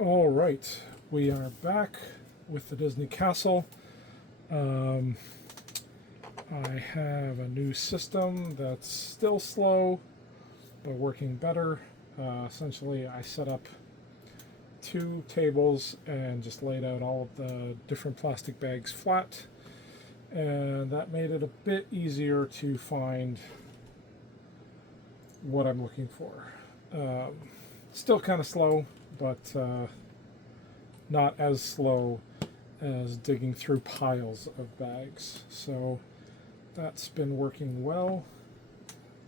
All right, we are back with the Disney Castle. Um, I have a new system that's still slow, but working better. Essentially, I set up two tables and just laid out all of the different plastic bags flat, and that made it a bit easier to find what I'm looking for. Um, Still kind of slow, but not as slow as digging through piles of bags. So that's been working well.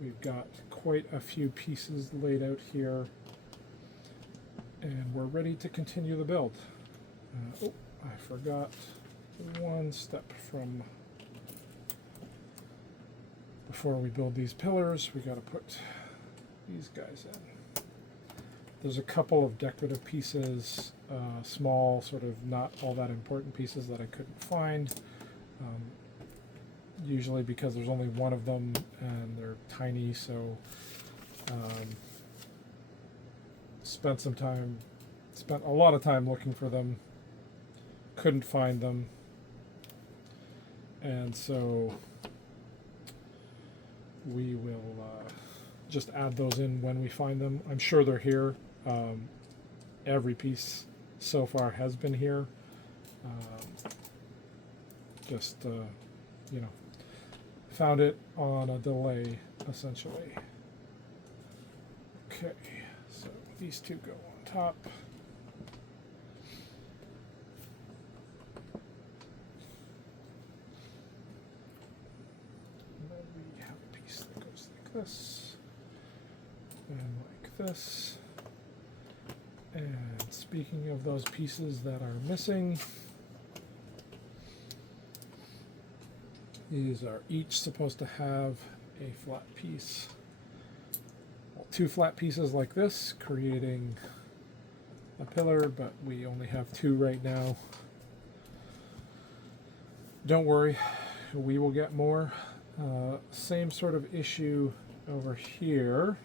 We've got quite a few pieces laid out here, and we're ready to continue the build. Oh, I forgot one step from before we build these pillars. We got to put these guys in. There's a couple of decorative pieces, small, sort of not all that important pieces that I couldn't find. Usually because there's only one of them and they're tiny, so spent a lot of time looking for them, couldn't find them, and so we will just add those in when we find them. I'm sure they're here. Every piece so far has been here. Just found it on a delay, essentially. Okay, so these two go on top. And then we have a piece that goes like this, and like this. And speaking of those pieces that are missing, these are each supposed to have a flat piece. Well, two flat pieces like this, creating a pillar, but we only have two right now. Don't worry, we will get more. Same sort of issue over here.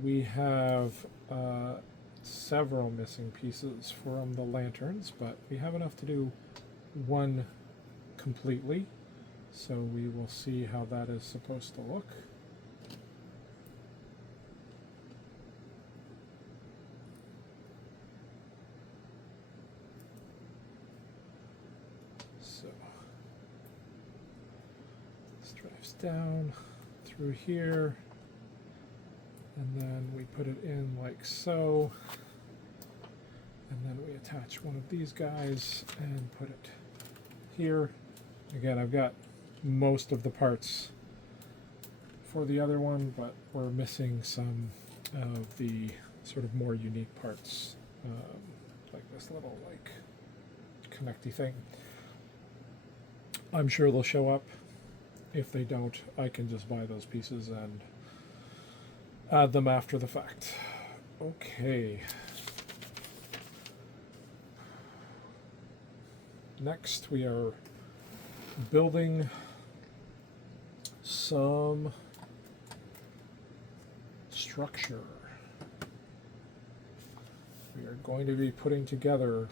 We have several missing pieces from the lanterns, but we have enough to do one completely, so we will see how that is supposed to look. So this drives down through here, and then we put it in like so, and then we attach one of these guys and put it here. Again, I've got most of the parts for the other one, but we're missing some of the sort of more unique parts, like this little like connecty thing. I'm sure they'll show up. If they don't, I can just buy those pieces and add them after the fact. Okay. Next, we are building some structure. We are going to be putting together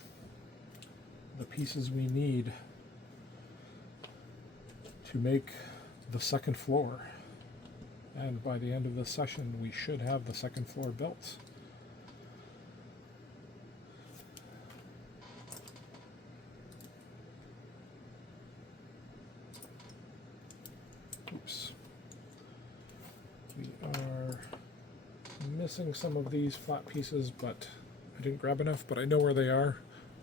the pieces we need to make the second floor. And by the end of this session, we should have the second floor built. Oops. We are missing some of these flat pieces, but I didn't grab enough, but I know where they are.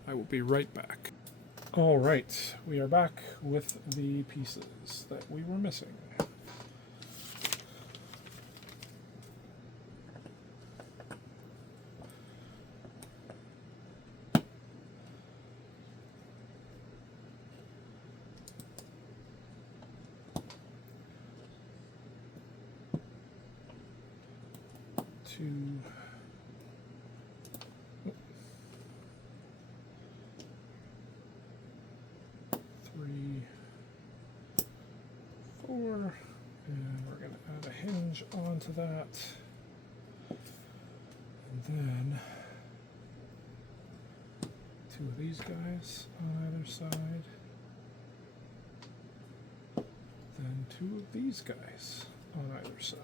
I will be right back. All right, we are back with the pieces that we were missing. Two, 3, 4, and we're going to add a hinge onto that. And then two of these guys on either side. Then two of these guys on either side.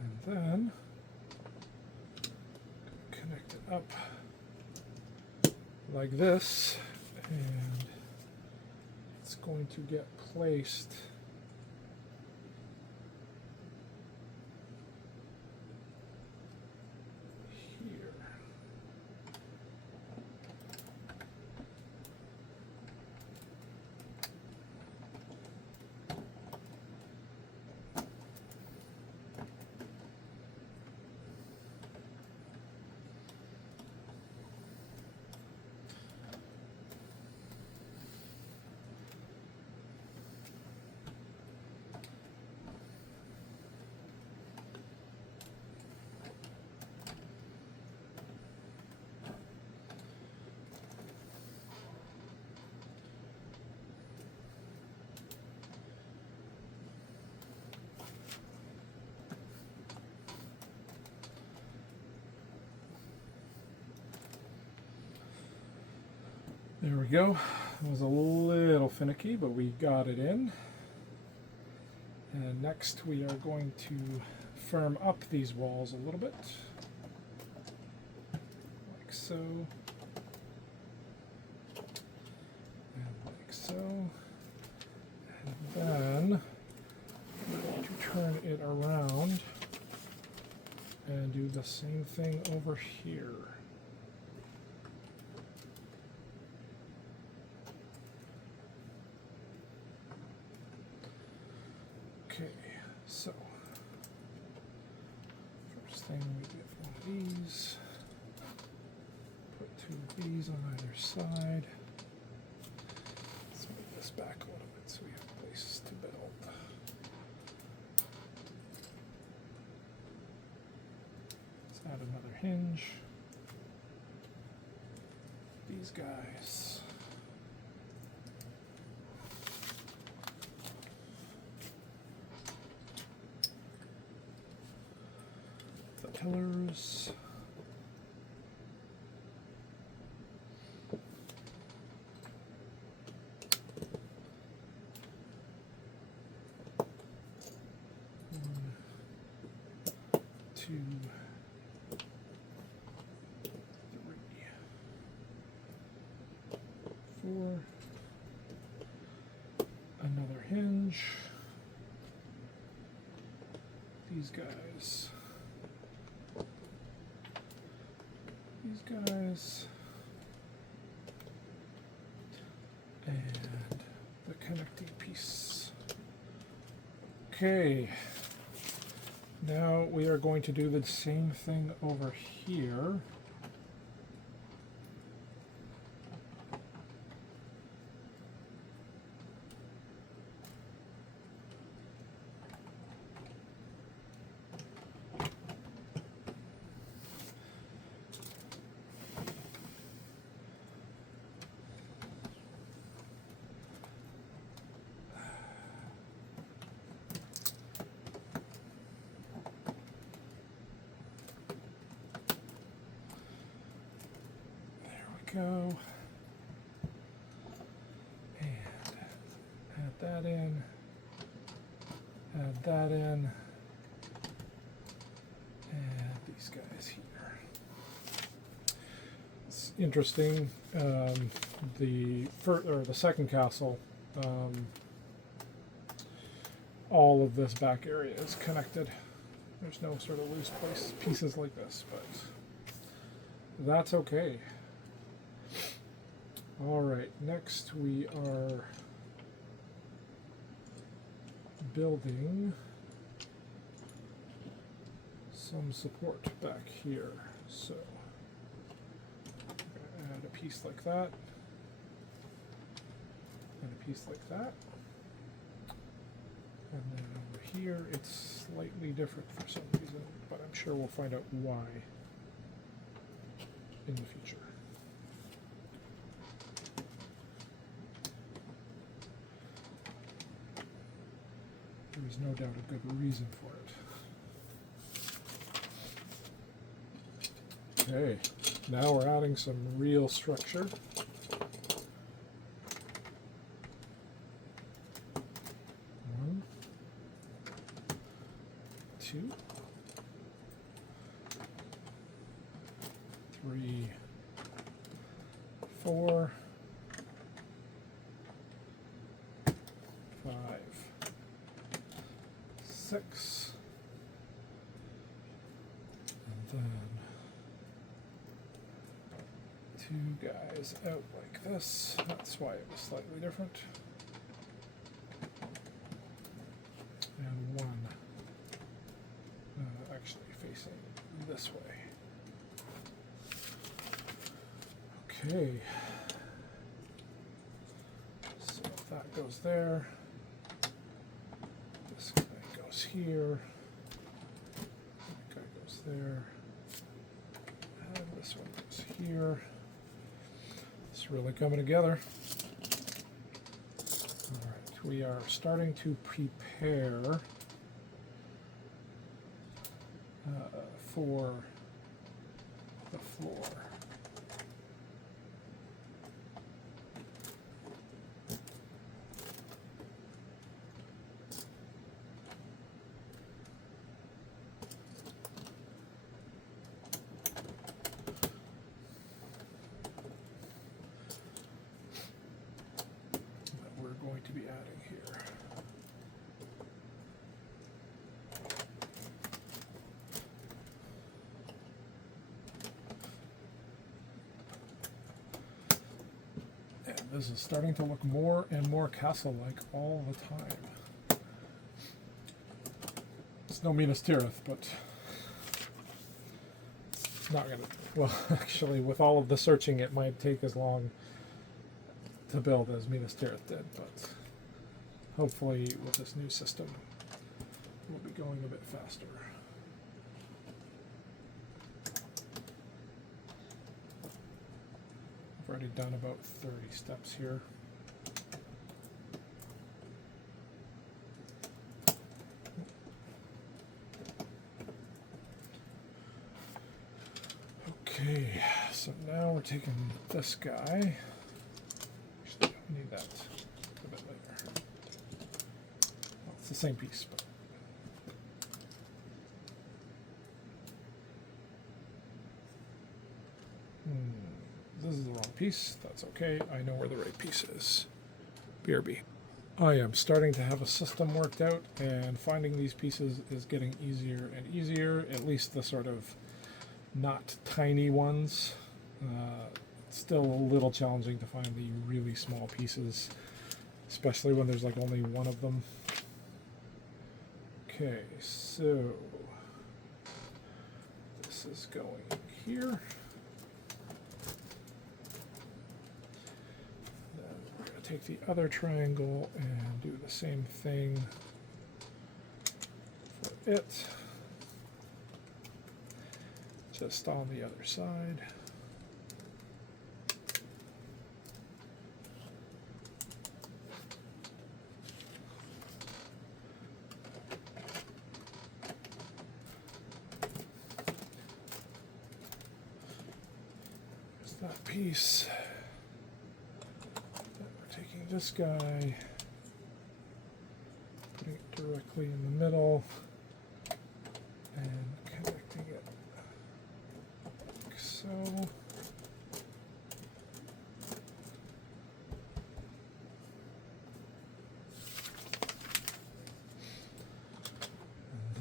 And then connect it up like this, and it's going to get placed here. There we go. It was a little finicky, but we got it in. And next we are going to firm up these walls a little bit, like so, and like so. And then we're going to turn it around and do the same thing over here. Okay, so first thing we get one of these, put two of these on either side. Let's move this back a little bit so we have places to build. Let's add another hinge. These guys. Pillars. One, two, three, four. Another hinge. These guys. These guys, and the connecting piece. Okay, now we are going to do the same thing over here. Go and add that in, add that in, and these guys here. It's interesting. The second castle, all of this back area is connected. There's no sort of loose pieces like this, but that's okay. All right, next we are building some support back here. So I'm gonna add a piece like that, and a piece like that. And then over here, it's slightly different for some reason, but I'm sure we'll find out why in the future. There is no doubt a good reason for it. Okay, now we're adding some real structure. One, two, three, four, 5, 6, and then 2 guys out like this. That's why it was slightly different. And 1 actually facing this way. Okay. So that goes there. This guy goes here. That guy goes there. And this one goes here. It's really coming together. Alright, we are starting to prepare for the floor. Going to be adding here. And this is starting to look more and more castle-like all the time. It's no Minas Tirith, but it's not gonna, well, actually, with all of the searching, it might take as long to build as Minas Tirith did, but hopefully with this new system we'll be going a bit faster. I've already done about 30 steps here. Okay, so now we're taking this guy. We need that a bit later. Well, it's the same piece, but this is the wrong piece. That's okay. I know where the right piece is. BRB. I am starting to have a system worked out, and finding these pieces is getting easier and easier, at least the sort of not tiny ones. Still a little challenging to find the really small pieces, especially when there's like only one of them. Okay, so this is going here. Then we're going to take the other triangle and do the same thing for it, just on the other side. That piece. Then we're taking this guy, putting it directly in the middle, and connecting it like so.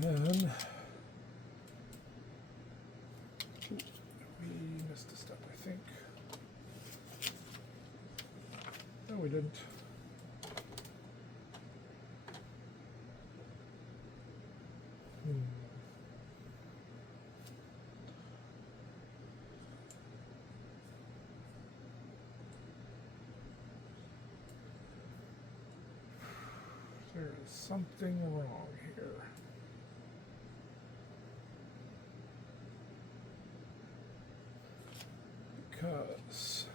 And then we missed a step, I think. No, we didn't. There is something wrong here. Because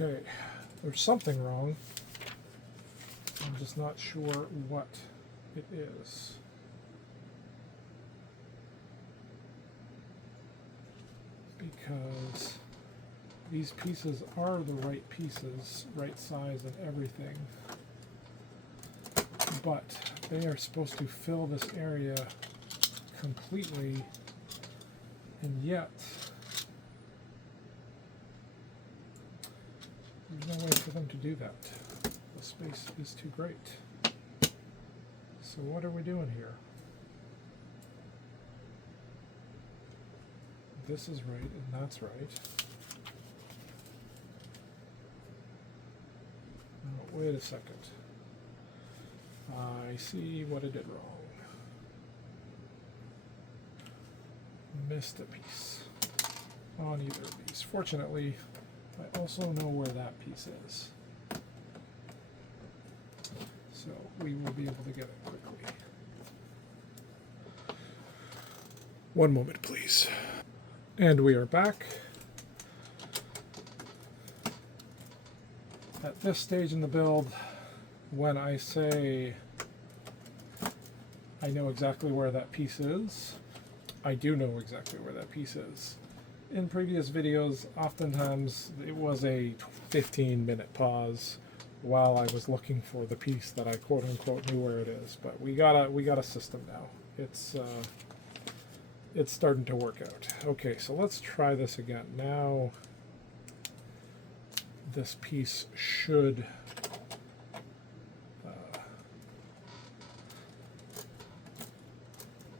Okay, there's something wrong. I'm just not sure what it is. Because these pieces are the right pieces, right size and everything. But they are supposed to fill this area completely, and yet there's no way for them to do that. The space is too great. So what are we doing here? This is right, and that's right. Oh, wait a second. I see what I did wrong. Missed a piece on either of these. Fortunately, I also know where that piece is. So we will be able to get it quickly. One moment, please. And we are back. At this stage in the build, when I say I know exactly where that piece is, I do know exactly where that piece is. In previous videos, oftentimes it was a 15-minute pause while I was looking for the piece that I quote-unquote knew where it is. But we got a system now. It's starting to work out. Okay, so let's try this again. Now this piece should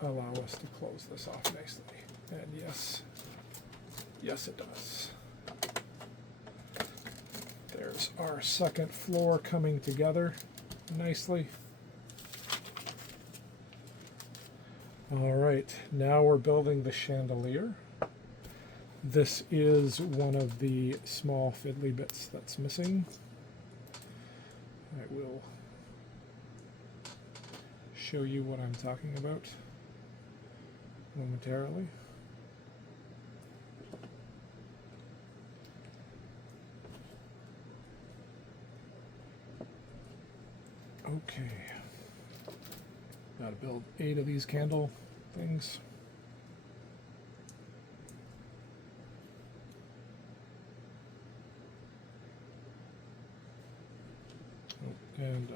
allow us to close this off nicely. And yes it does. There's our second floor coming together nicely. All right, now we're building the chandelier. This is one of the small fiddly bits that's missing. I will show you what I'm talking about momentarily. Okay. Gotta build 8 of these candle things. Oh, and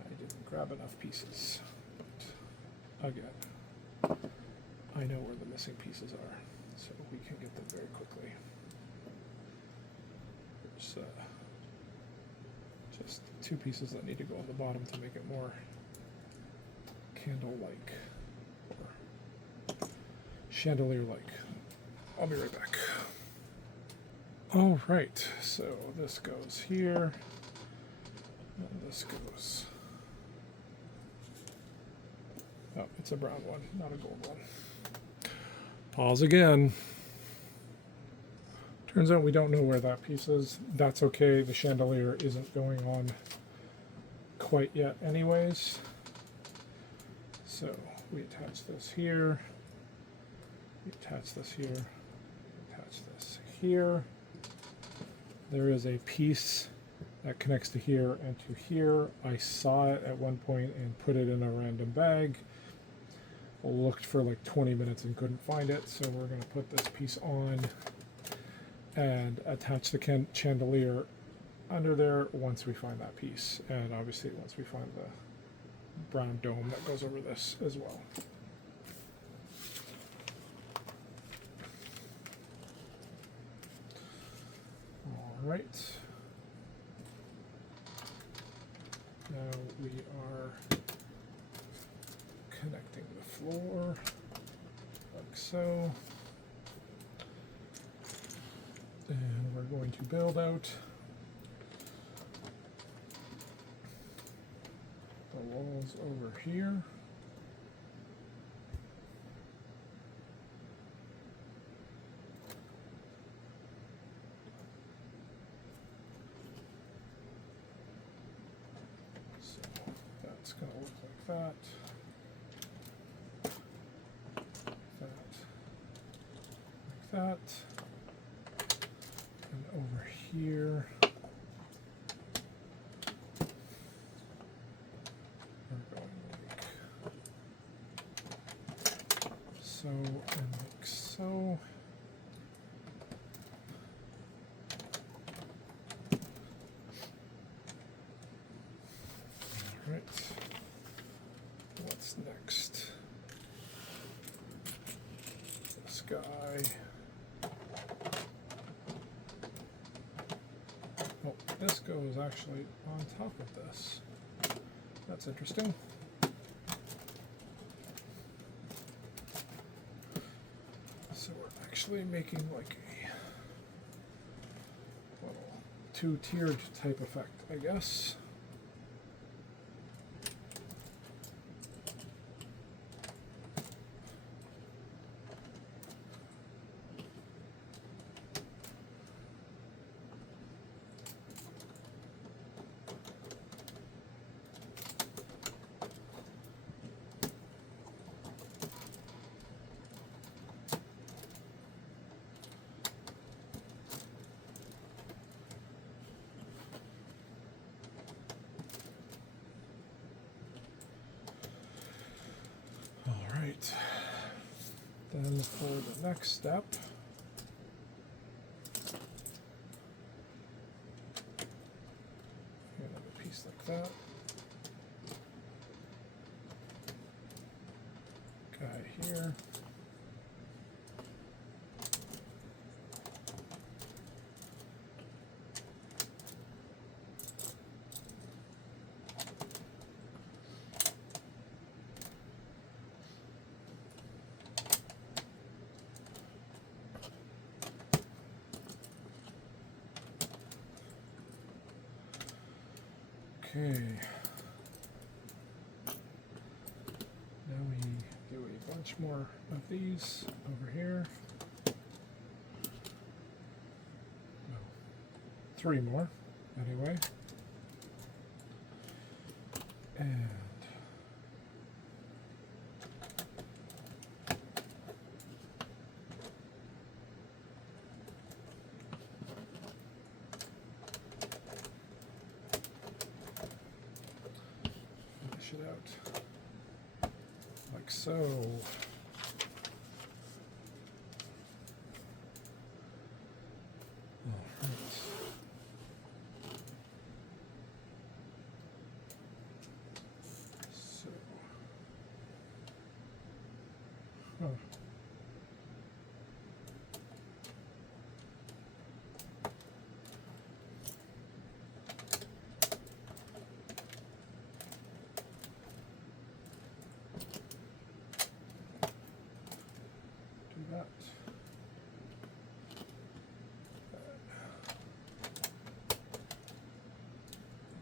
I didn't grab enough pieces. But again, I know where the missing pieces are, so we can get them very quickly. There's just 2 pieces that need to go on the bottom to make it more candle-like, or chandelier-like. I'll be right back. All right, so this goes here, and this goes. Oh, it's a brown one, not a gold one. Pause again. Turns out we don't know where that piece is. That's okay, the chandelier isn't going on quite yet anyways. So we attach this here, we attach this here, attach this here. There is a piece that connects to here and to here. I saw it at one point and put it in a random bag. Looked for like 20 minutes and couldn't find it, so we're going to put this piece on and attach the chandelier under there once we find that piece, and obviously once we find the brown dome that goes over this as well. All right. Now we are connecting the floor like so. And we're going to build out the walls over here. So that's going to look like that. Like that. over here. We're going like so and like so. All right. What's next? This guy. Oh, this goes actually on top of this. That's interesting. So we're actually making like a little two-tiered type effect, I guess. Then for the next step, another piece like that. Guy here. Okay. Now we do a bunch more of these over here. No, 3 more anyway. And finish it out like so.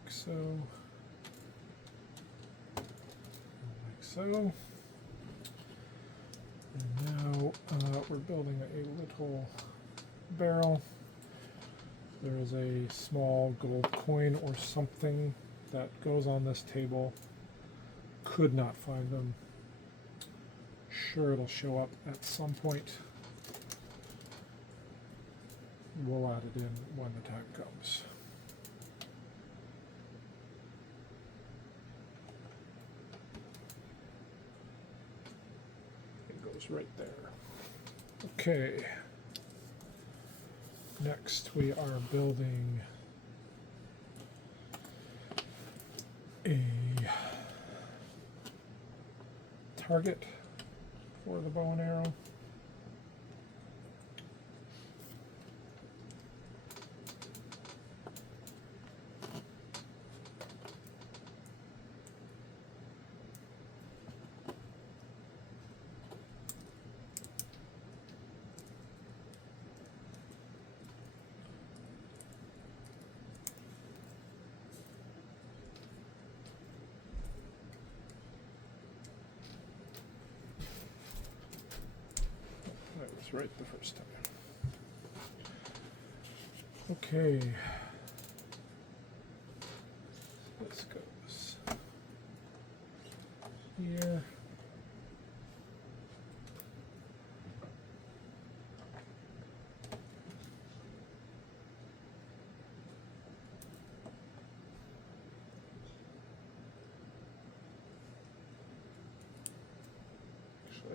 So, like so. And now we're building a little barrel. There is a small gold coin or something that goes on this table. Could not find them. Sure, it'll show up at some point. We'll add it in when the time comes. Right there. Okay. Next we are building a target for the bow and arrow. Right the first time. Okay. This goes here.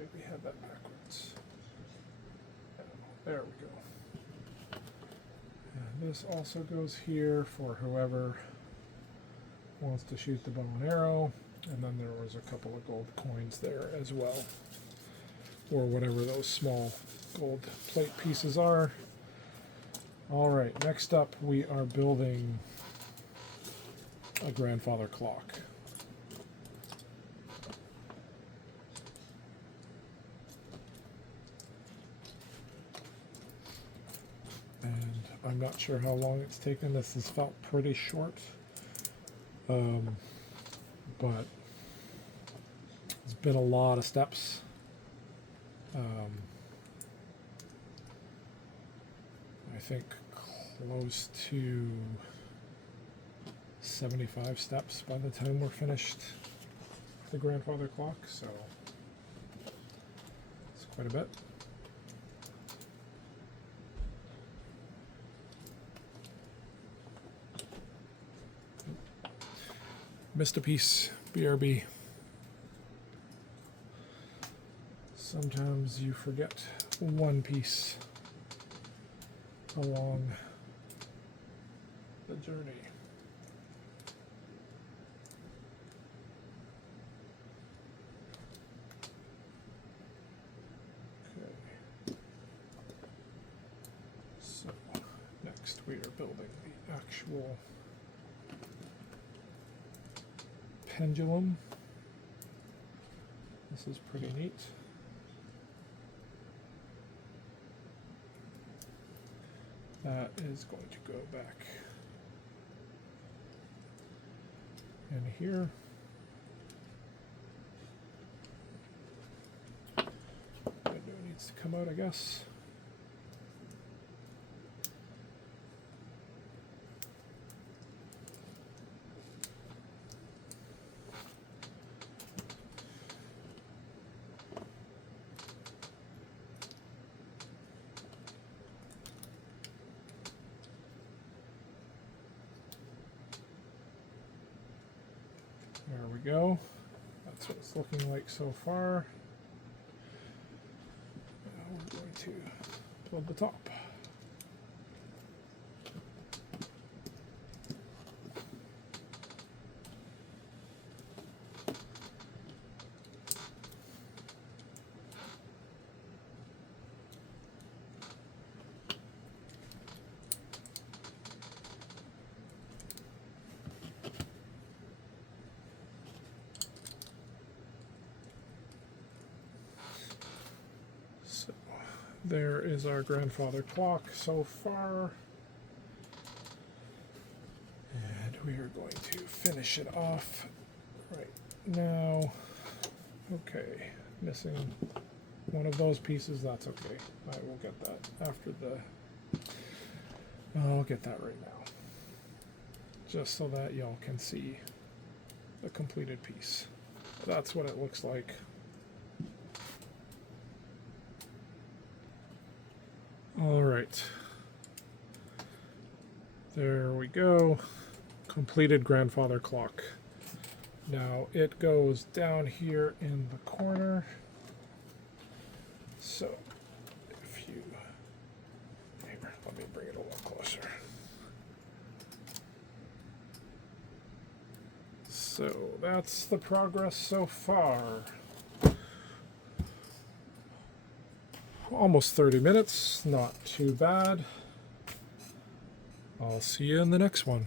wait, we had that backwards. There we go. And this also goes here for whoever wants to shoot the bow and arrow. And then there was a couple of gold coins there as well, or whatever those small gold plate pieces are. All right, next up we are building a grandfather clock. And I'm not sure how long it's taken. This has felt pretty short. But it's been a lot of steps. I think close to 75 steps by the time we're finished the grandfather clock, so it's quite a bit. Missed a piece, BRB. Sometimes you forget one piece along the journey. Okay. So next we are building the actual pendulum. This is pretty neat. That is going to go back in here. Window needs to come out, I guess. There we go. That's what it's looking like so far. Now we're going to build the top. So there is our grandfather clock so far. And we are going to finish it off right now. Okay, missing one of those pieces, that's okay. I will get that after the... I'll get that right now. Just so that y'all can see the completed piece. That's what it looks like. All right. There we go. Completed grandfather clock. Now it goes down here in the corner. So if you... Here, let me bring it a little closer. So that's the progress so far. Almost 30 minutes, not too bad. I'll see you in the next one.